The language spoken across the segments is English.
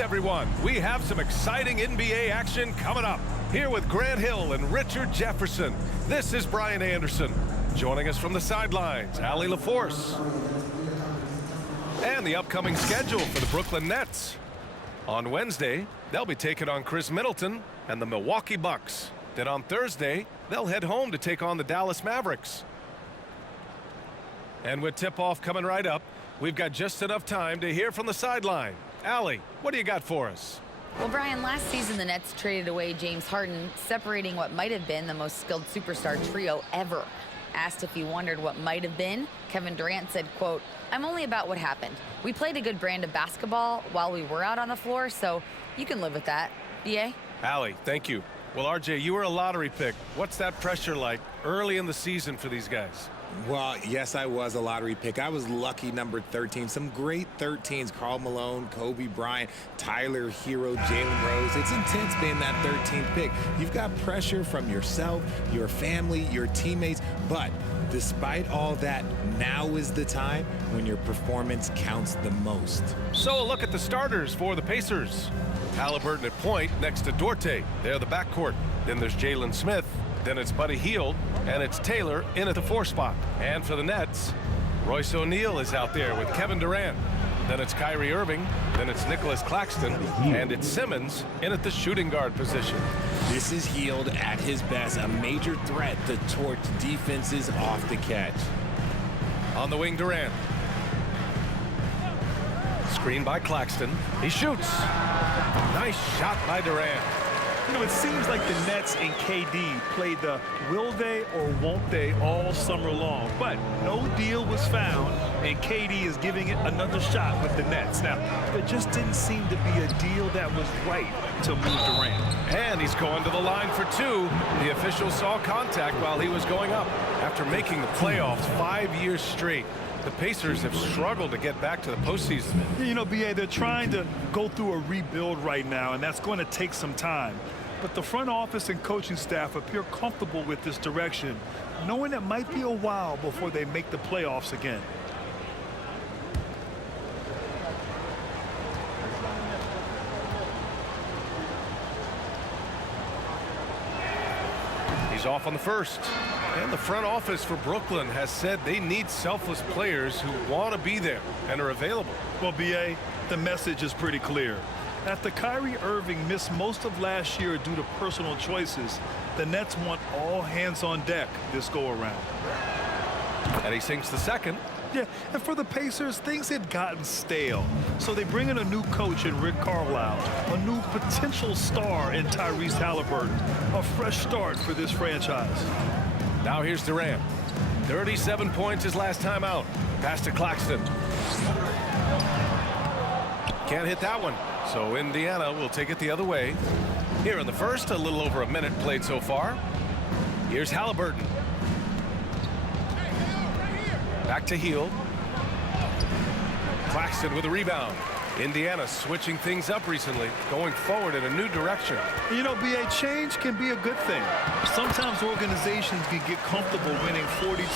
Everyone, we have some exciting NBA action coming up. Here with Grant Hill and Richard Jefferson, this is Brian Anderson. Joining us from the sidelines, Allie LaForce. And the upcoming schedule for the Brooklyn Nets. On Wednesday, they'll be taking on Chris Middleton and the Milwaukee Bucks. Then on Thursday, they'll head home to take on the Dallas Mavericks. And with tip-off coming right up, we've got just enough time to hear from the sideline. Allie, what do you got for us? Well, Brian, last season the Nets traded away James Harden, separating what might have been the most skilled superstar trio ever. Asked if he wondered what might have been, Kevin Durant said, quote, "I'm only about what happened. We played a good brand of basketball while we were out on the floor, so you can live with that." B.A.? Allie, thank you. Well, RJ, you were a lottery pick. What's that pressure like early in the season for these guys? Well, yes, I was a lottery pick. I was lucky number 13. Some great 13s. Karl Malone, Kobe Bryant, Tyler Hero, Jalen Rose. It's intense being that 13th pick. You've got pressure from yourself, your family, your teammates. But despite all that, now is the time when your performance counts the most. So a look at the starters for the Pacers. Haliburton at point next to Duarte. They're the backcourt. Then there's Jalen Smith. Then it's Buddy Hield, and it's Taylor in at the 4 spot. And for the Nets, Royce O'Neal is out there with Kevin Durant. Then it's Kyrie Irving. Then it's Nicholas Claxton. And it's Simmons in at the shooting guard position. This is Hield at his best, a major threat to torch defenses off the catch. On the wing, Durant. Screen by Claxton. He shoots. Nice shot by Durant. You know, it seems like the Nets and KD played the will they or won't they all summer long. But no deal was found, and KD is giving it another shot with the Nets. Now, there just didn't seem to be a deal that was right to move Durant. And he's going to the line for 2. The official saw contact while he was going up. After making the playoffs 5 years straight, the Pacers have struggled to get back to the postseason. You know, B.A., they're trying to go through a rebuild right now, and that's going to take some time. But the front office and coaching staff appear comfortable with this direction, knowing it might be a while before they make the playoffs again. He's off on the first. And the front office for Brooklyn has said they need selfless players who want to be there and are available. Well, B.A., the message is pretty clear. After Kyrie Irving missed most of last year due to personal choices, the Nets want all hands on deck this go-around. And he sinks the second. Yeah, and for the Pacers, things had gotten stale. So they bring in a new coach in Rick Carlisle, a new potential star in Tyrese Haliburton, a fresh start for this franchise. Now here's Durant. 37 points his last time out. Pass to Claxton. Can't hit that one. So Indiana will take it the other way. Here in the first, a little over a minute played so far. Here's Haliburton. Back to Hield. Claxton with a rebound. Indiana switching things up recently, going forward in a new direction. You know, B.A., change can be a good thing. Sometimes organizations can get comfortable winning 42,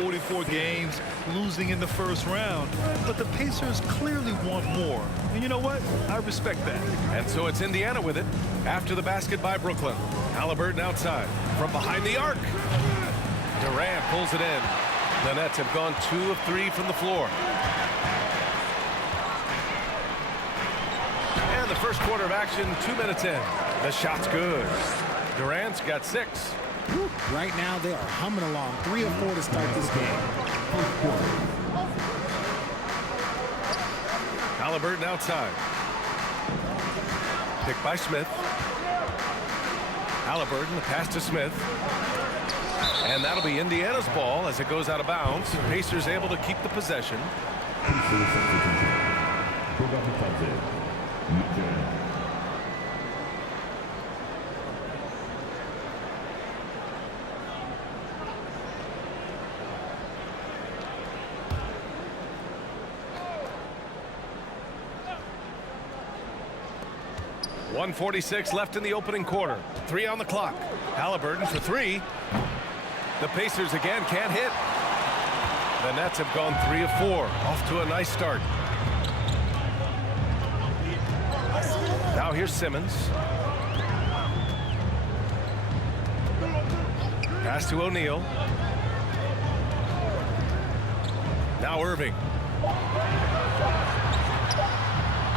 44 games, losing in the first round. But the Pacers clearly want more. And you know what? I respect that. And so it's Indiana with it. After the basket by Brooklyn. Haliburton outside. From behind the arc. Durant pulls it in. The Nets have gone 2 of 3 from the floor. And the first quarter of action, 2 minutes in. The shot's good. Durant's got 6. Right now, they are humming along. 3 of 4 to start this game. Haliburton outside. Picked by Smith. Haliburton, the pass to Smith. And that'll be Indiana's ball as it goes out of bounds. Pacers able to keep the possession. 1:46 left in the opening quarter. 3 on the clock. Haliburton for 3. The Pacers again can't hit. The Nets have gone 3 of 4. Off to a nice start. here's Simmons. Pass to O'Neal. Now Irving.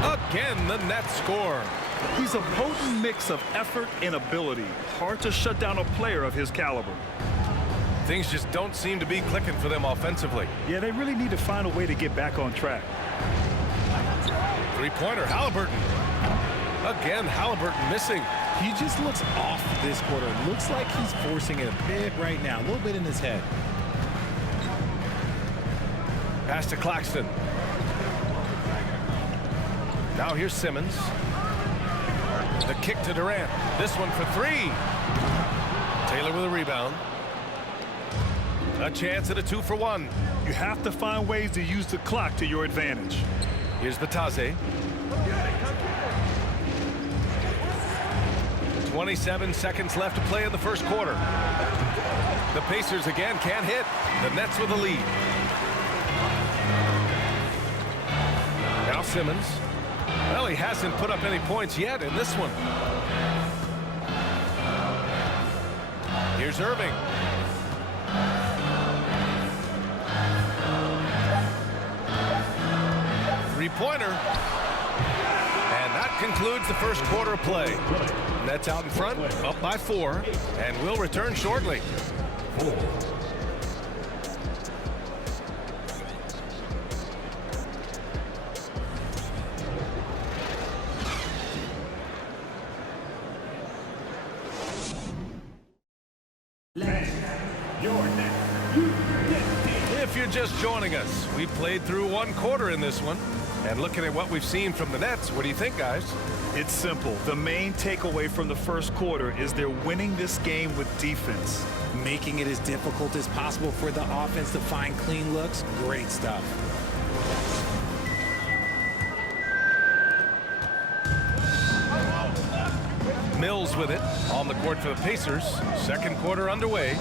Again, the Nets score. He's a potent mix of effort and ability. Hard to shut down a player of his caliber. Things just don't seem to be clicking for them offensively. Yeah, they really need to find a way to get back on track. Three-pointer, Halliburton. Again, Halliburton missing. He just looks off this quarter. Looks like he's forcing it a bit right now, a little bit in his head. Pass to Claxton. Now here's Simmons. The kick to Durant. This one for three. Taylor with a rebound. A chance at a 2-for-1. You have to find ways to use the clock to your advantage. Here's Batase. 27 seconds left to play in the first quarter. The Pacers again can't hit. The Nets with the lead. Now Simmons. Well, he hasn't put up any points yet in this one. Here's Irving. Three-pointer. And that concludes the first quarter of play. Nets out in front, up by 4, and we'll return shortly. If you're just joining us, we played through one quarter in this one. And looking at what we've seen from the Nets, what do you think, guys? It's simple. The main takeaway from the first quarter is they're winning this game with defense. Making it as difficult as possible for the offense to find clean looks. Great stuff. Mills with it on the court for the Pacers. Second quarter underway.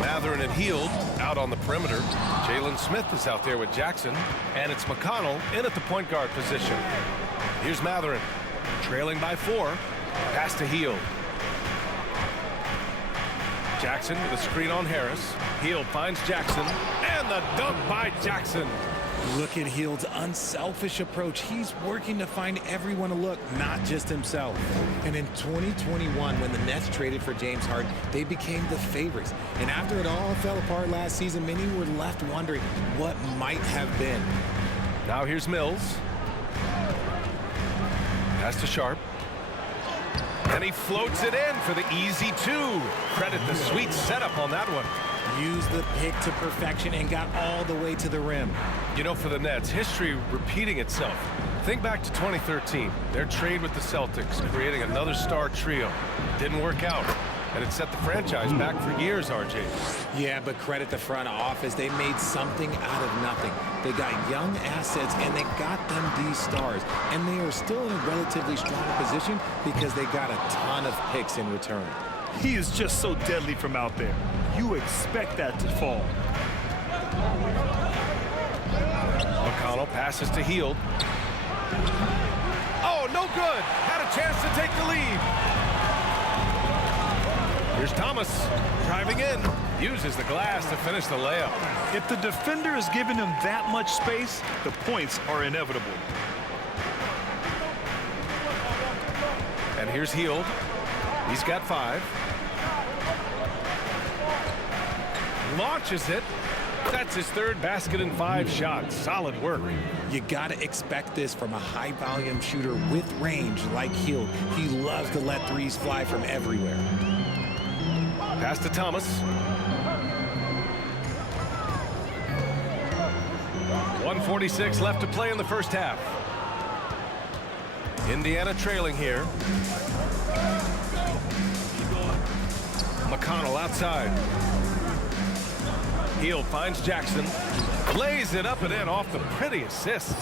Mathurin and Hield out on the perimeter. Jalen Smith is out there with Jackson. And it's McConnell in at the point guard position. Here's Mathurin. Trailing by 4. Pass to Hield. Jackson with a screen on Harris. Hield finds Jackson. And the dunk by Jackson. Look at Hield's unselfish approach. He's working to find everyone a look, not just himself. And in 2021, when the Nets traded for James Harden, they became the favorites. And after it all fell apart last season, many were left wondering what might have been. Now here's Mills. Pass to Sharp. And he floats it in for the easy 2. Credit the sweet setup on that one. Used the pick to perfection and got all the way to the rim. You know, for the Nets, history repeating itself. Think back to 2013. Their trade with the Celtics, creating another star trio. Didn't work out. And it set the franchise back for years, RJ. Yeah, but credit the front office. They made something out of nothing. They got young assets, and they got them these stars. And they are still in a relatively strong position because they got a ton of picks in return. He is just so deadly from out there. You expect that to fall. McConnell passes to Hield. Oh, no good. Had a chance to take the lead. Here's Thomas driving in. Uses the glass to finish the layup. If the defender is giving him that much space, the points are inevitable. And here's Hield. He's got 5. Launches it. That's his 3rd basket in 5 shots. Solid work. You got to expect this from a high-volume shooter with range like Hield. He loves to let threes fly from everywhere. Pass to Thomas. 1:46 left to play in the first half. Indiana trailing here. McConnell outside. Hield finds Jackson. Lays it up and in off the pretty assist.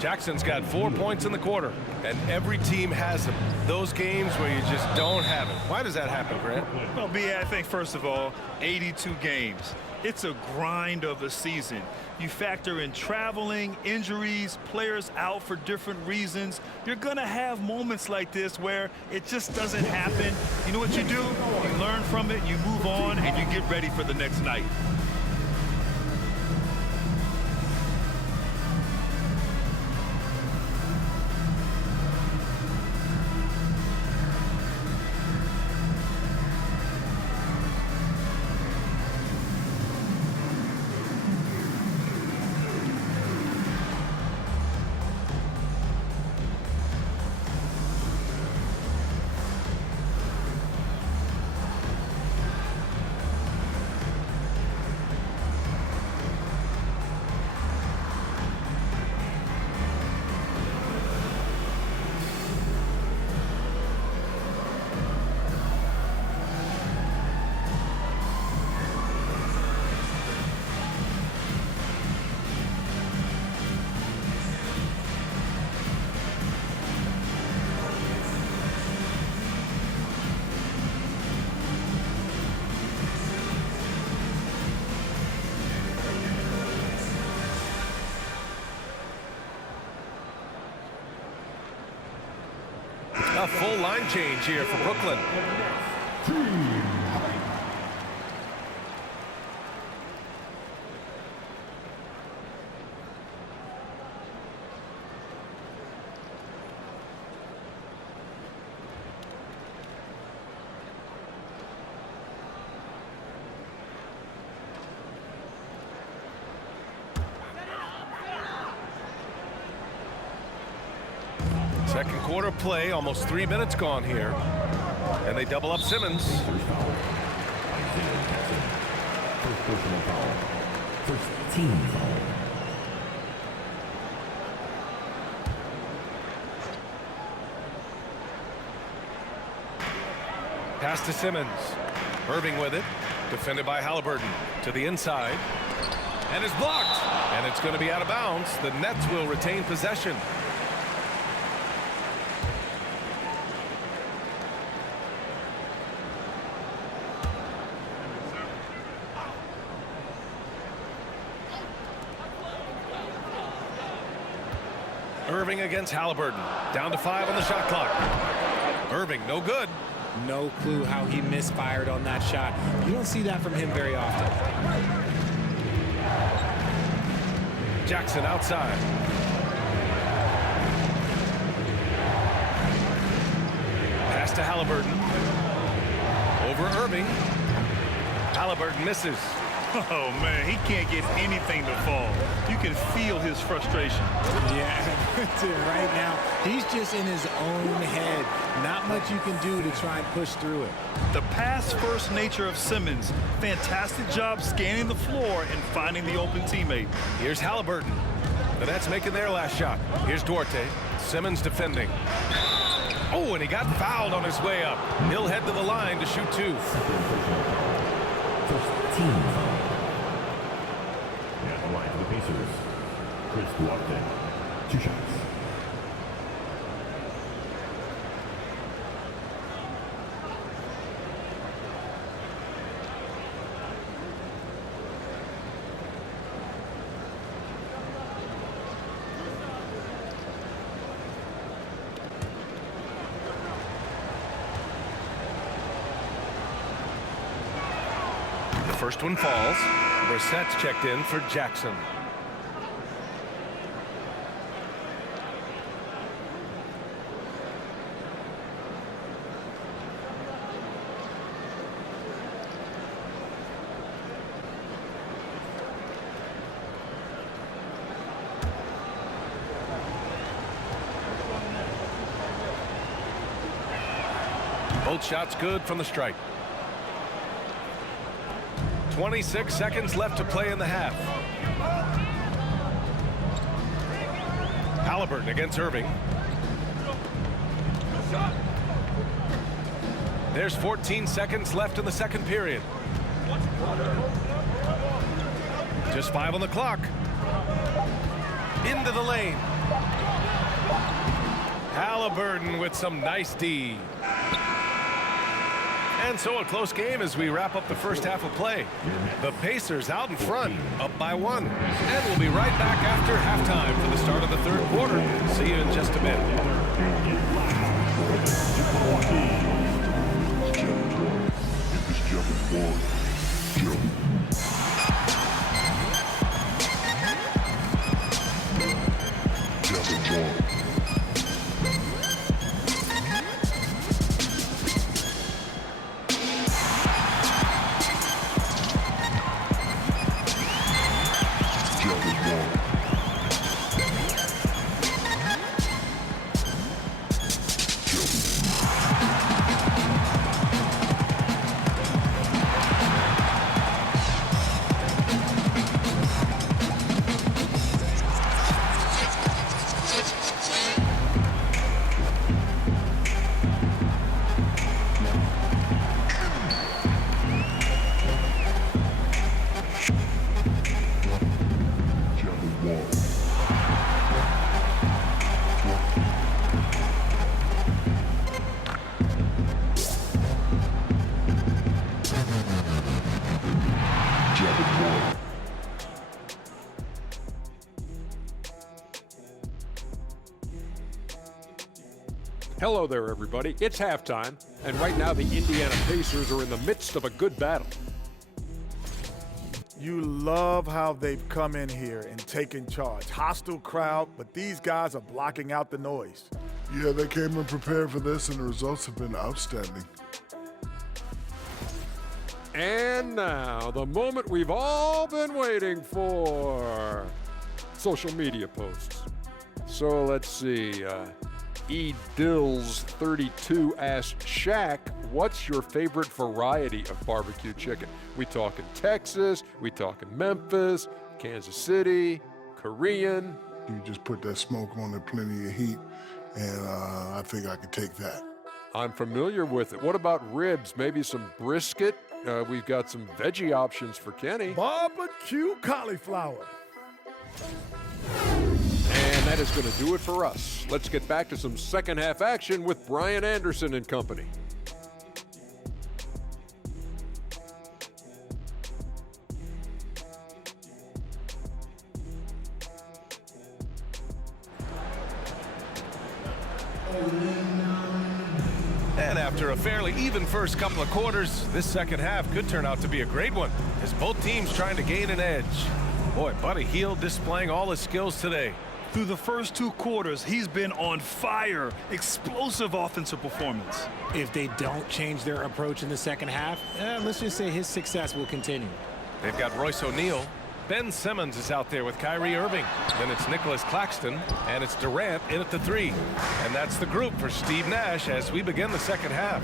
Jackson's got 4 points in the quarter, and every team has them. Those games where you just don't have it. Why does that happen, Grant? Well, B.A., I think, first of all, 82 games. It's a grind of a season. You factor in traveling, injuries, players out for different reasons. You're going to have moments like this where it just doesn't happen. You know what you do? You learn from it, you move on, and you get ready for the next night. A full line change here for Brooklyn. Second quarter play, almost 3 minutes gone here. And they double up Simmons. First personal foul. First team foul. Pass to Simmons. Irving with it. Defended by Halliburton. To the inside. And is blocked. And it's going to be out of bounds. The Nets will retain possession. Irving against Halliburton. Down to 5 on the shot clock. Irving, no good. No clue how he misfired on that shot. You don't see that from him very often. Jackson outside. Pass to Halliburton. Over Irving. Halliburton misses. Oh, man, he can't get anything to fall. You can feel his frustration. Yeah, right now, he's just in his own head. Not much you can do to try and push through it. The pass-first nature of Simmons. Fantastic job scanning the floor and finding the open teammate. Here's Halliburton. The Nets making their last shot. Here's Duarte. Simmons defending. Oh, and he got fouled on his way up. He'll head to the line to shoot 2. First team foul. At the line for the Pacers, Chris Duarte. 2 shots. The first one falls. Brissett's checked in for Jackson. Both shots good from the stripe. 26 seconds left to play in the half. Halliburton against Irving. There's 14 seconds left in the second period. Just 5 on the clock. Into the lane. Halliburton with some nice D. And so a close game as we wrap up the first half of play. The Pacers out in front, up by 1. And we'll be right back after halftime for the start of the third quarter. See you in just a bit. Hello there, everybody. It's halftime, and right now the Indiana Pacers are in the midst of a good battle. You love how they've come in here and taken charge. Hostile crowd, but these guys are blocking out the noise. Yeah, they came in prepared for this, and the results have been outstanding. And now, the moment we've all been waiting for. Social media posts. So let's see. E. Dills 32 asked Shaq, what's your favorite variety of barbecue chicken? We talking Texas, we talking Memphis, Kansas City, Korean. You just put that smoke on there, plenty of heat, and I think I could take that. I'm familiar with it. What about ribs? Maybe some brisket? We've got some veggie options for Kenny. Barbecue cauliflower. And that is going to do it for us. Let's get back to some second half action with Brian Anderson and company. And after a fairly even first couple of quarters, this second half could turn out to be a great one as both teams trying to gain an edge. Boy, Buddy Hield displaying all his skills today. Through the first 2 quarters, he's been on fire. Explosive offensive performance. If they don't change their approach in the second half, let's just say his success will continue. They've got Royce O'Neal. Ben Simmons is out there with Kyrie Irving. Then it's Nicholas Claxton, and it's Durant in at the 3. And that's the group for Steve Nash as we begin the second half.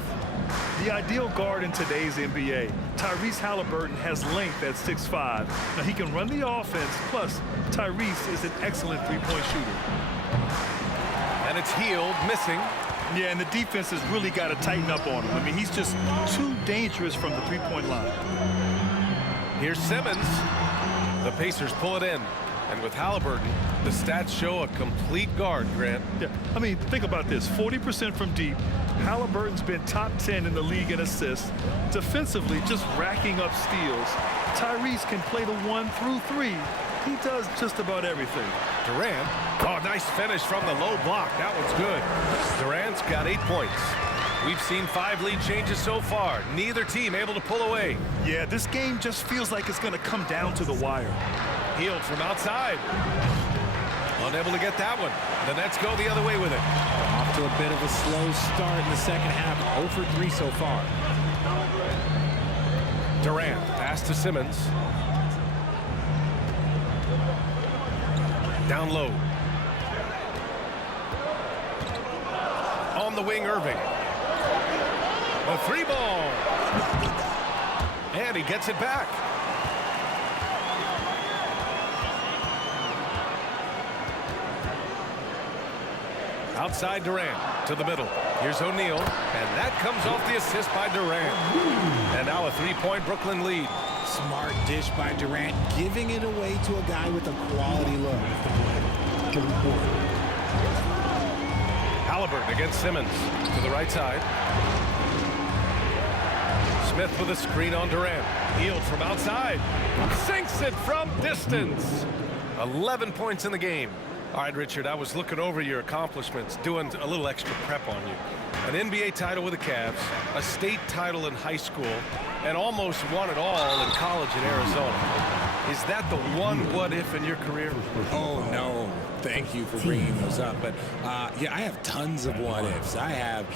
The ideal guard in today's NBA. Tyrese Halliburton has length at 6'5". Now he can run the offense, plus Tyrese is an excellent three-point shooter. And it's Hield missing. Yeah, and the defense has really got to tighten up on him. I mean, he's just too dangerous from the three-point line. Here's Simmons. The Pacers pull it in. And with Halliburton, the stats show a complete guard, Grant. Yeah, I mean, think about this. 40% from deep. Halliburton's been top 10 in the league in assists. Defensively, just racking up steals. Tyrese can play the 1 through 3. He does just about everything. Durant. Oh, nice finish from the low block. That one's good. Durant's got 8 points. We've seen 5 lead changes so far. Neither team able to pull away. Yeah, this game just feels like it's going to come down to the wire. Hield from outside. Unable to get that one. The Nets go the other way with it. Off to a bit of a slow start in the second half. 0 for 3 so far. Durant, pass to Simmons. Down low. On the wing, Irving. A 3-ball. And he gets it back. Outside Durant to the middle. Here's O'Neal, and that comes off the assist by Durant. And now a 3-point Brooklyn lead. Smart dish by Durant, giving it away to a guy with a quality look. Halliburton against Simmons to the right side. Smith with a screen on Durant. Hield from outside. Sinks it from distance. 11 points in the game. All right, Richard, I was looking over your accomplishments, doing a little extra prep on you. An NBA title with the Cavs, a state title in high school, and almost won it all in college in Arizona. Is that the one what-if in your career? Oh, no. Thank you for bringing those up. But, yeah, I have tons of what-ifs. I have,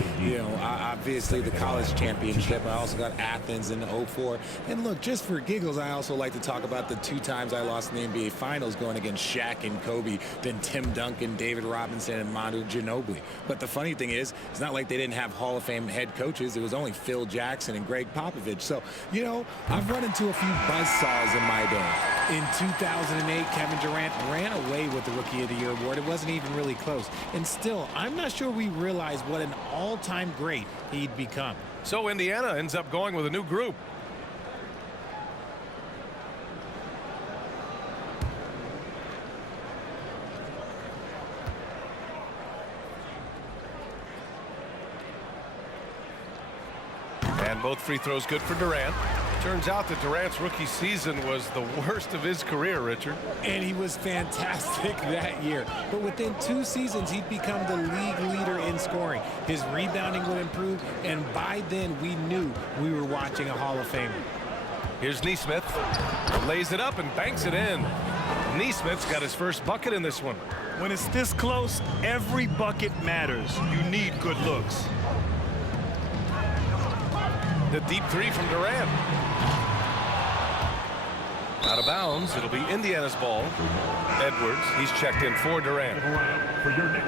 obviously the college championship. I also got Athens in '04. And, look, just for giggles, I also like to talk about the 2 times I lost in the NBA Finals going against Shaq and Kobe, then Tim Duncan, David Robinson, and Manu Ginobili. But the funny thing is, it's not like they didn't have Hall of Fame head coaches. It was only Phil Jackson and Greg Popovich. So, I've run into a few buzzsaws in my day. In 2008, Kevin Durant ran away with the Rookie of the Year award. It wasn't even really close. And still, I'm not sure we realize what an all-time great he'd become. So Indiana ends up going with a new group. And both free throws good for Durant. Turns out that Durant's rookie season was the worst of his career, Richard. And he was fantastic that year. But within 2 seasons, he'd become the league leader in scoring. His rebounding would improve, and by then we knew we were watching a Hall of Famer. Here's Nesmith. Lays it up and banks it in. Nesmith's got his first bucket in this one. When it's this close, every bucket matters. You need good looks. The deep three from Durant. Out of bounds. It'll be Indiana's ball. Edwards, he's checked in for Durant. For your Knicks,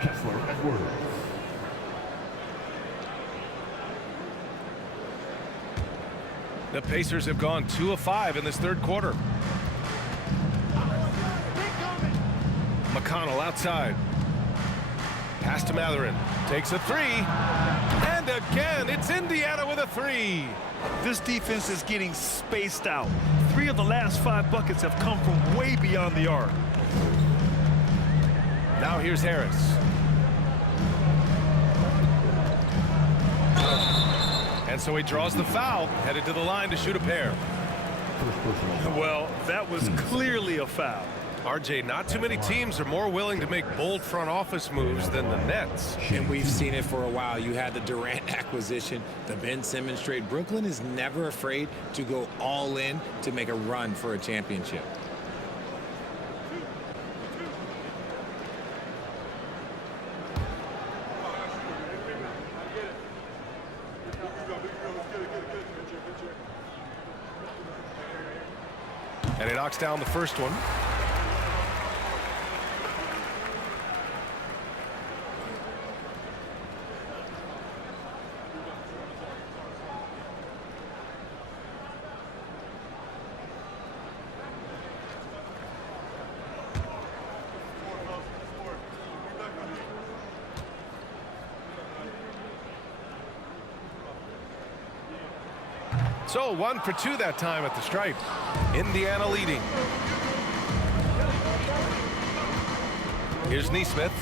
Kessler Edwards. The Pacers have gone 2 of 5 in this third quarter. McConnell outside. Pass to Mathurin. Takes a 3. And again, it's Indiana with a 3. This defense is getting spaced out. 3 of the last 5 buckets have come from way beyond the arc. Now here's Harris. And so he draws the foul, headed to the line to shoot a pair. Well, that was clearly a foul. RJ, not too many teams are more willing to make bold front office moves than the Nets. And we've seen it for a while. You had the Durant acquisition, the Ben Simmons trade. Brooklyn is never afraid to go all in to make a run for a championship. And he knocks down the first one. So 1 for 2 that time at the stripe. Indiana leading. Here's Nesmith.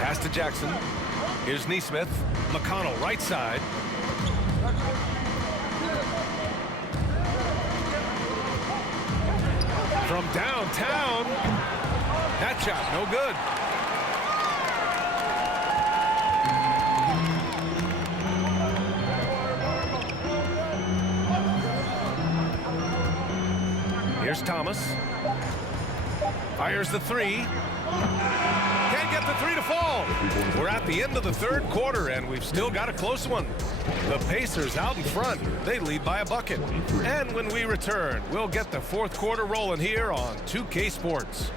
Pass to Jackson. Here's Nesmith. McConnell right side. From downtown. That shot no good. Here's Thomas. Fires the 3. Can't get the 3 to fall. We're at the end of the third quarter, and we've still got a close one. The Pacers out in front. They lead by a bucket. And when we return, we'll get the fourth quarter rolling here on 2K Sports.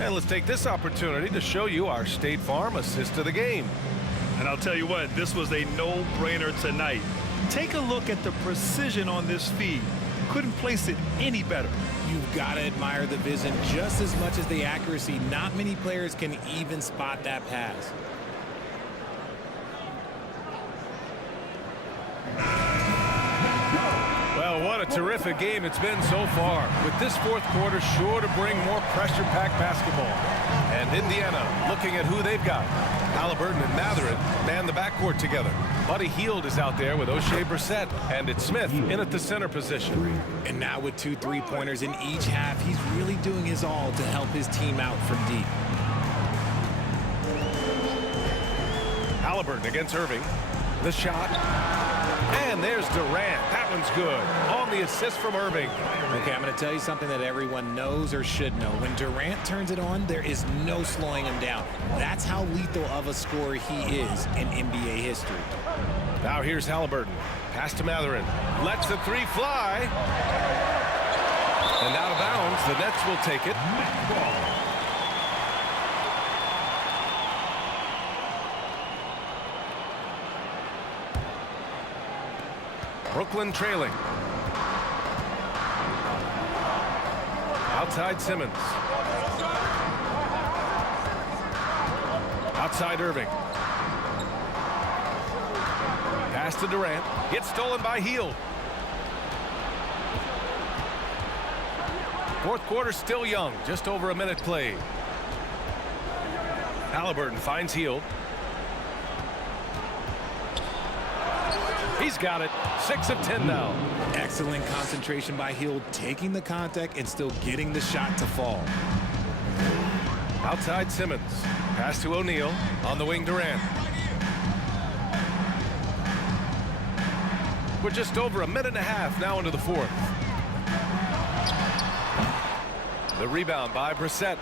And let's take this opportunity to show you our State Farm assist of the game. And I'll tell you what, this was a no-brainer tonight. Take a look at the precision on this feed. Couldn't place it any better. You've got to admire the vision just as much as the accuracy. Not many players can even spot that pass. Well, what What a terrific game it's been so far, with this fourth quarter sure to bring more pressure-packed basketball. And Indiana looking at who they've got. Halliburton and Mathurin man the backcourt together. Buddy Hield is out there with O'Shea Brissett, and it's Smith in at the center position. And now with 2 3-pointers in each half, he's really doing his all to help his team out from deep. Halliburton against Irving. The shot. And there's Durant. That one's good. On the assist from Irving. Okay, I'm going to tell you something that everyone knows or should know. When Durant turns it on, there is no slowing him down. That's how lethal of a scorer he is in NBA history. Now here's Halliburton. Pass to Mathurin. Lets the 3 fly. And out of bounds. The Nets will take it. Brooklyn trailing. Outside Simmons. Outside Irving. Pass to Durant. Gets stolen by Hield. Fourth quarter still young. Just over a minute played. Halliburton finds Hield. He's got it. 6 of 10 now. Excellent concentration by Hield, taking the contact and still getting the shot to fall. Outside Simmons. Pass to O'Neal. On the wing, Durant. We're just over a minute and a half now into the fourth. The rebound by Brissett.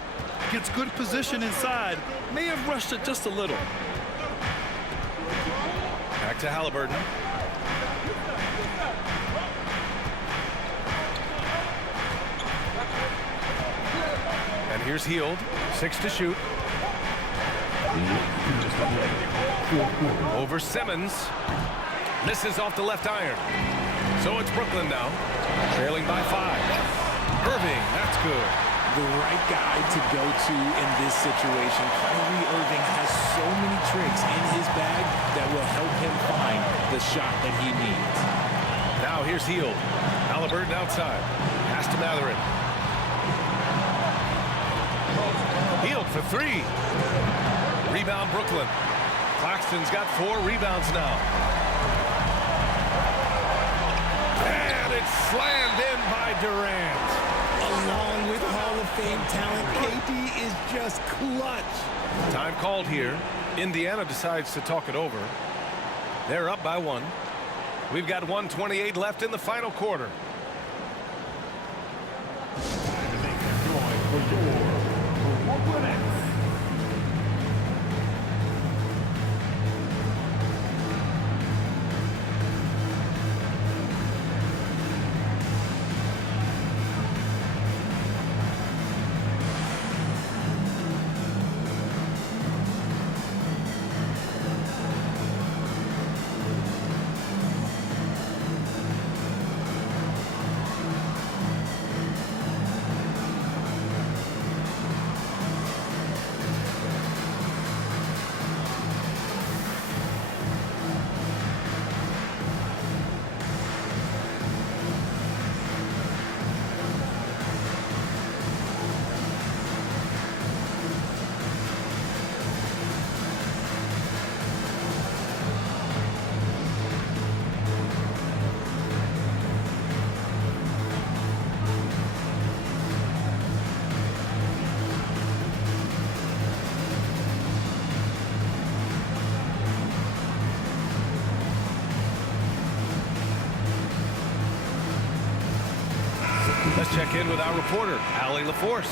Gets good position inside. May have rushed it just a little. Back to Halliburton. And here's Hield. 6 to shoot. Over Simmons. Misses off the left iron. So it's Brooklyn now. Trailing by 5. Irving, that's good. The right guy to go to in this situation. Kyrie Irving has so many tricks in his bag that will help him find the shot that he needs. Now here's Hield. Halliburton outside. Pass to Mathurin. Hield for 3. Rebound Brooklyn. Claxton's got 4 rebounds now. And it's slammed in by Durant. Along with Hall of Fame talent, KD is just clutch. Time called here. Indiana decides to talk it over. They're up by 1. We've got 1:28 left in the final quarter. Let's check in with our reporter, Allie LaForce.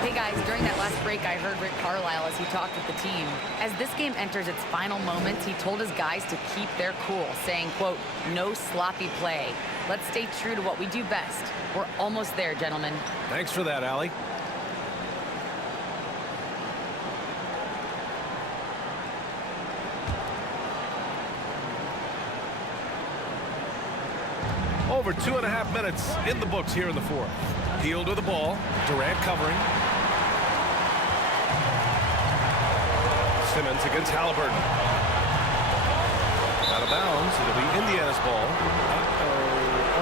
Hey guys, during that last break, I heard Rick Carlisle as he talked with the team. As this game enters its final moments, he told his guys to keep their cool, saying, quote, no sloppy play. Let's stay true to what we do best. We're almost there, gentlemen. Thanks for that, Allie. Over 2.5 minutes in the books here in the fourth. Hield with the ball. Durant covering. Simmons against Halliburton. Out of bounds. It'll be Indiana's ball.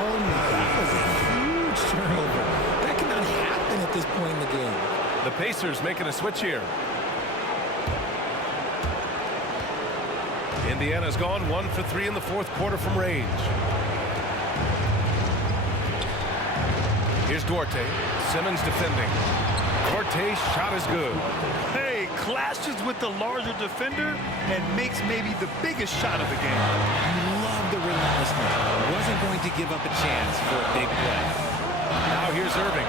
Oh, no. Pacers making a switch here. Indiana's gone 1 for 3 in the fourth quarter from range. Here's Duarte. Simmons defending. Duarte's shot is good. Hey, clashes with the larger defender and makes maybe the biggest shot of the game. You love the relentlessness. Wasn't going to give up a chance for a big play. Now here's Irving.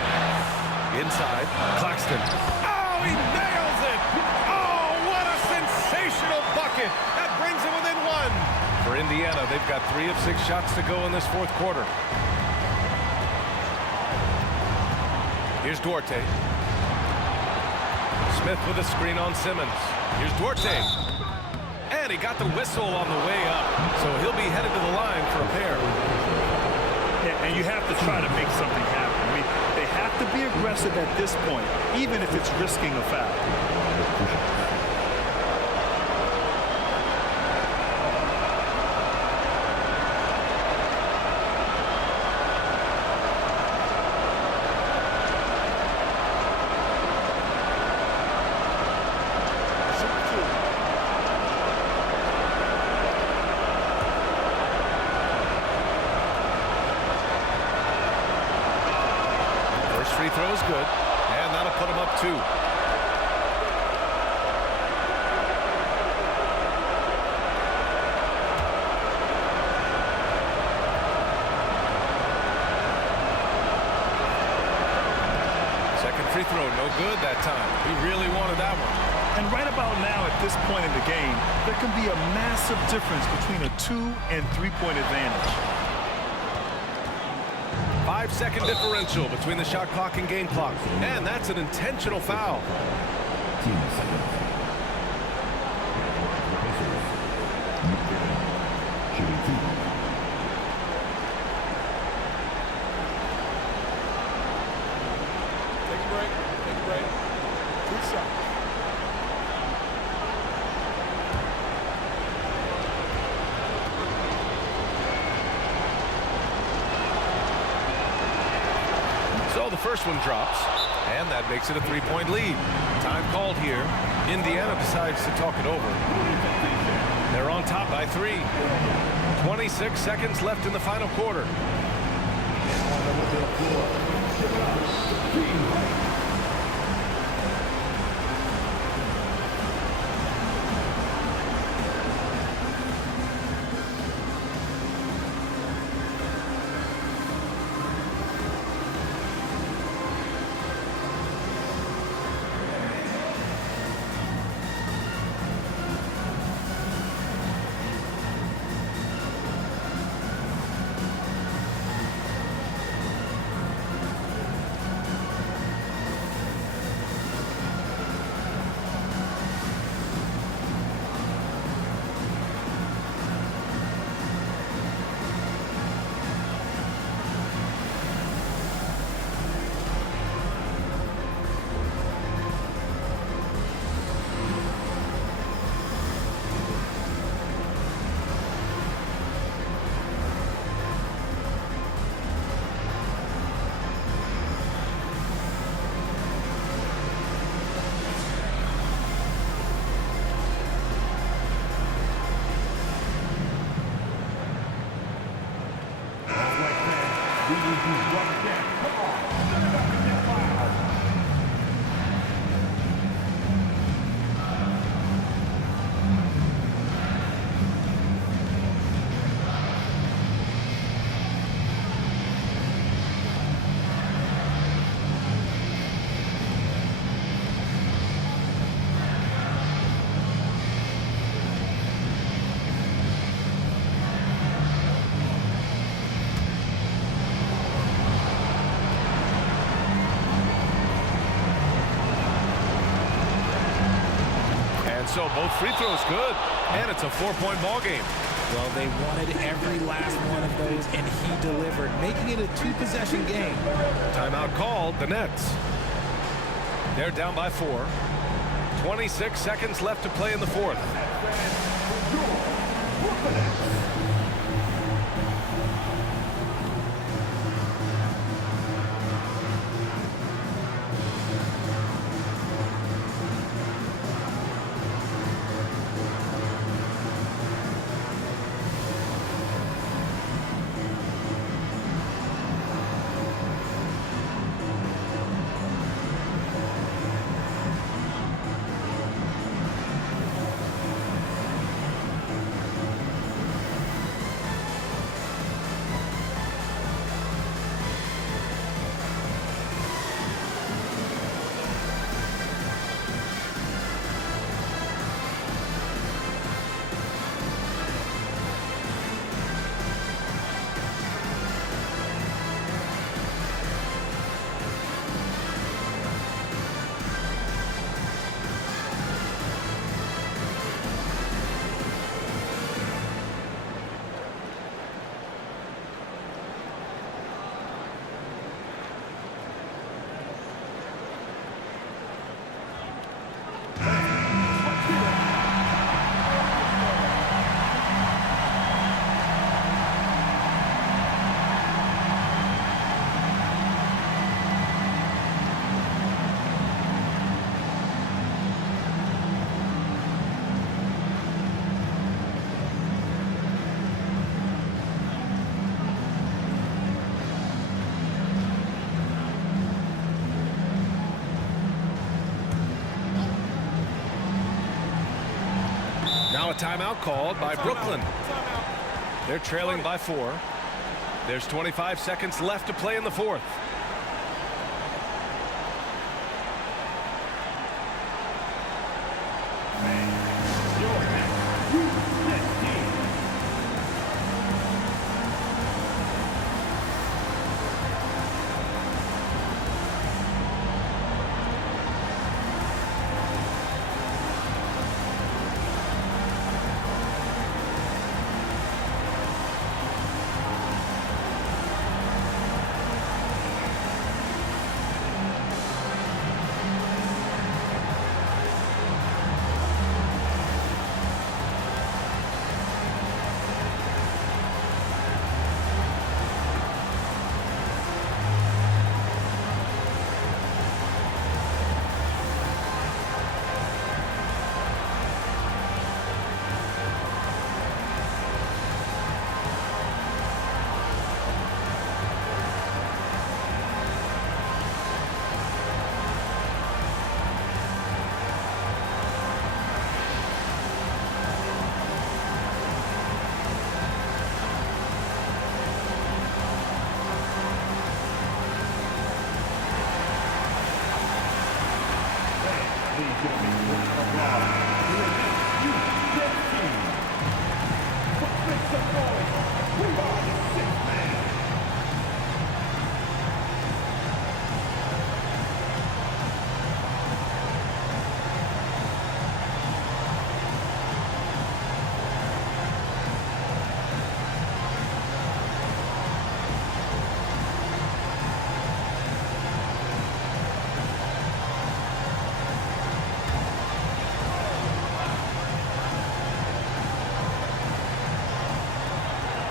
Inside, Claxton. Oh, he nails it! Oh, what a sensational bucket! That brings them within 1. For Indiana, they've got 3 of 6 shots to go in this fourth quarter. Here's Duarte. Smith with a screen on Simmons. Here's Duarte. And he got the whistle on the way up. So he'll be headed to the line for a pair. Yeah, and you have to try to make something happen. I mean, they have to be aggressive at this point, even if it's risking a foul. Free throw's good, and that'll put him up 2. Second free throw, no good that time. He really wanted that one. And right about now, at this point in the game, there can be a massive difference between a 2- and 3-point advantage. 5-second differential between the shot clock and game clock. And that's an intentional foul. Team seconds. Pacers. Shooting 2. Take a break. Take a break. 2 shots. So the first one drops, and that makes it a 3-point lead. Time called here. Indiana decides to talk it over. They're on top by 3. 26 seconds left in the final quarter. So both free throws good, and it's a 4-point ball game. Well, they wanted every last one of those, and he delivered, making it a 2-possession game. Timeout called, the Nets. They're down by 4. 26 seconds left to play in the fourth. Now a timeout called by Brooklyn. They're trailing by 4. There's 25 seconds left to play in the fourth.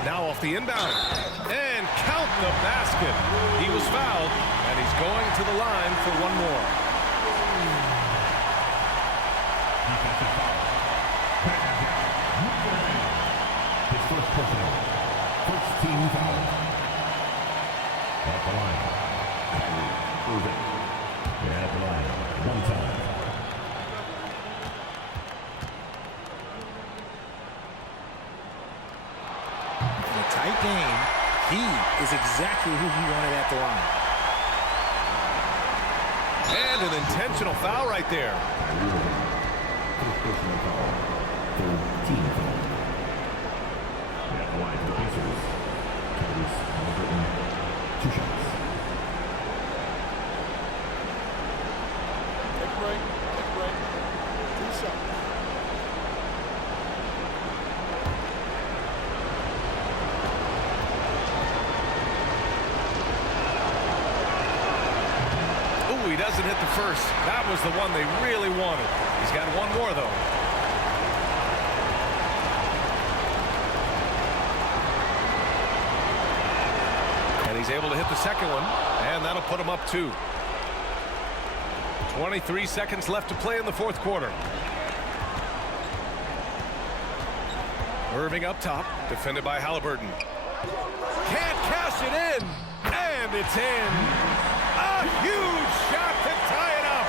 Now off the inbound. And count the basket. He was fouled, and he's going to the line for one more. His first personal. First team foul. At the line. Kyrie Irving. At the line. One time. Tight game. He is exactly who he wanted at the line. And an intentional foul right there. First personal foul. Third team foul. At the line for the Pacers. Tyrese Haliburton. 2 shots. Take a break. Take a break. 2 shots. He doesn't hit the first. That was the one they really wanted. He's got one more, though. And he's able to hit the second one, and that'll put him up 2. 23 seconds left to play in the fourth quarter. Irving up top, defended by Haliburton. Can't cash it in, and it's in. A huge shot to tie it up.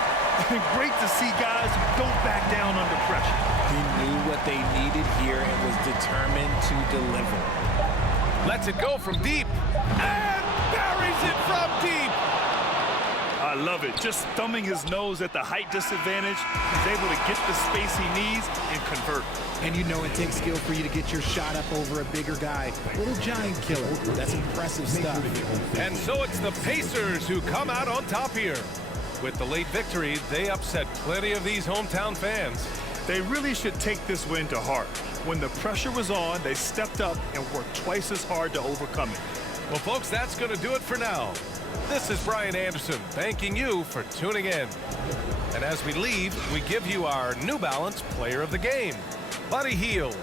Great to see guys who don't back down under pressure. He knew what they needed here and was determined to deliver. Lets it go from deep and buries it from deep. I love it. Just thumbing his nose at the height disadvantage. He's able to get the space he needs and convert. And you know it takes skill for you to get your shot up over a bigger guy. Little giant killer. That's impressive stuff. And so it's the Pacers who come out on top here. With the late victory, they upset plenty of these hometown fans. They really should take this win to heart. When the pressure was on, they stepped up and worked twice as hard to overcome it. Well, folks, that's going to do it for now. This is Brian Anderson, thanking you for tuning in. And as we leave, we give you our New Balance Player of the Game, Buddy Hield.